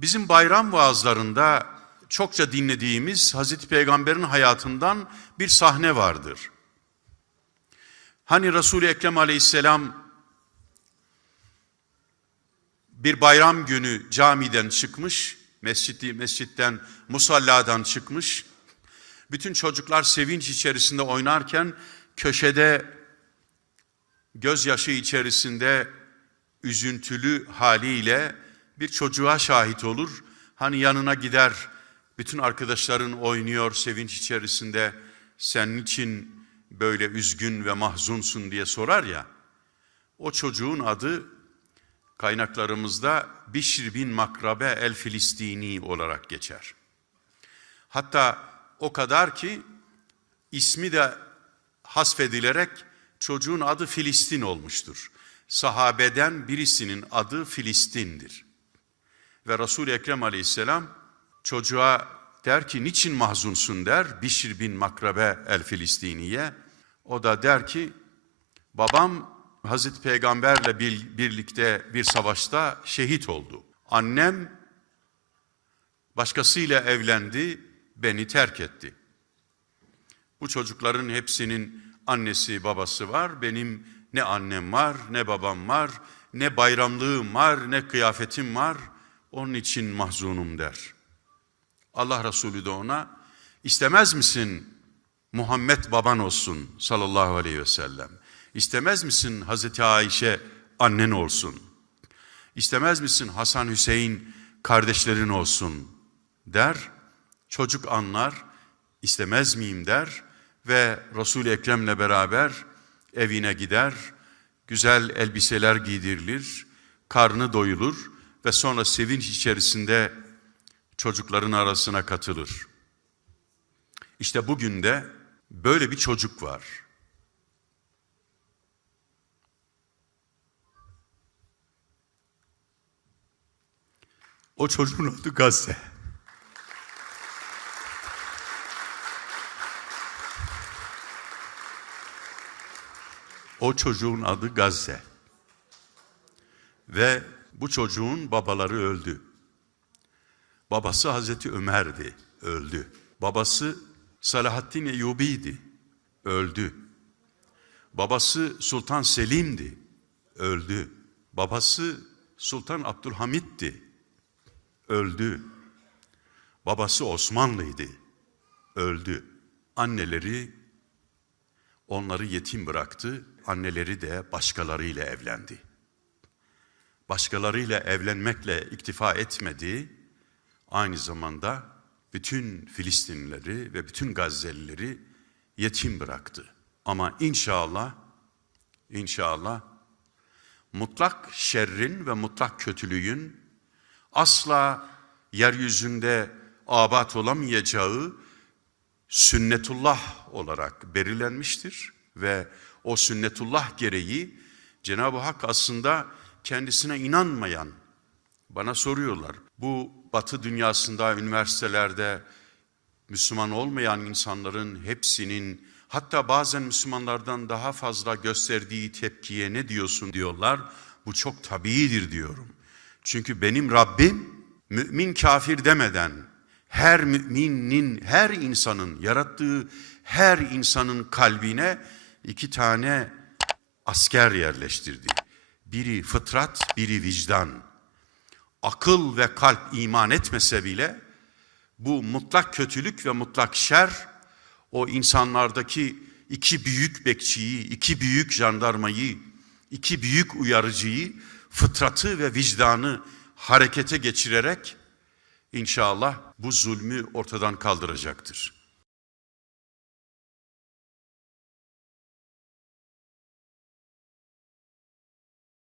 Bizim bayram vaazlarında çokça dinlediğimiz Hazreti Peygamber'in hayatından bir sahne vardır. Hani Resul-i Ekrem Aleyhisselam bir bayram günü camiden çıkmış, mescidi, mescitten, musalladan çıkmış. Bütün çocuklar sevinç içerisinde oynarken köşede gözyaşı içerisinde üzüntülü haliyle bir çocuğa şahit olur. Hani yanına gider, bütün arkadaşların oynuyor sevinç içerisinde, senin için böyle üzgün ve mahzunsun diye sorar ya. O çocuğun adı kaynaklarımızda Bişr bin Makrabe el Filistini olarak geçer. Hatta o kadar ki ismi de hasfedilerek çocuğun adı Filistin olmuştur. Sahabeden birisinin adı Filistin'dir. Ve Resul-i Ekrem aleyhisselam çocuğa der ki niçin mahzunsun der Bişr bin Makrabe el Filistiniye. O da der ki babam Hazreti Peygamberle bir, birlikte bir savaşta şehit oldu. Annem başkasıyla evlendi, beni terk etti. Bu çocukların hepsinin annesi babası var. Benim ne annem var, ne babam var, ne bayramlığım var, ne kıyafetim var. Onun için mahzunum der. Allah Resulü de ona istemez misin Muhammed baban olsun sallallahu aleyhi ve sellem. İstemez misin Hazreti Ayşe annen olsun? İstemez misin Hasan Hüseyin kardeşlerin olsun der. Çocuk anlar, istemez miyim der ve Resul-i Ekrem'le beraber evine gider. Güzel elbiseler giydirilir, karnı doyulur ve sonra sevinç içerisinde çocukların arasına katılır. İşte bugün de böyle bir çocuk var. O çocuğun adı Gazze. O çocuğun adı Gazze. Ve bu çocuğun babaları öldü. Babası Hazreti Ömer'di, öldü. Babası Salahaddin Eyyubi'ydi, öldü. Babası Sultan Selim'di, öldü. Babası Sultan Abdülhamid'di, öldü. Babası Osmanlıydı, öldü. Anneleri onları yetim bıraktı, anneleri de başkalarıyla evlendi. Başkalarıyla evlenmekle iktifa etmedi, aynı zamanda bütün Filistinlileri ve bütün Gazze'lileri yetim bıraktı. Ama inşallah, inşallah mutlak şerrin ve mutlak kötülüğün asla yeryüzünde abat olamayacağı sünnetullah olarak belirlenmiştir ve o sünnetullah gereği Cenab-ı Hak aslında kendisine inanmayan bana soruyorlar. Bu Batı dünyasında üniversitelerde Müslüman olmayan insanların hepsinin hatta bazen Müslümanlardan daha fazla gösterdiği tepkiye ne diyorsun diyorlar. Bu çok tabiidir diyorum. Çünkü benim Rabbim mümin kafir demeden her müminin, her insanın yarattığı her insanın kalbine iki tane asker yerleştirdi. Biri fıtrat, biri vicdan. Akıl ve kalp iman etmese bile bu mutlak kötülük ve mutlak şer o insanlardaki iki büyük bekçiyi, iki büyük jandarmayı, iki büyük uyarıcıyı, fıtratı ve vicdanı harekete geçirerek inşallah bu zulmü ortadan kaldıracaktır.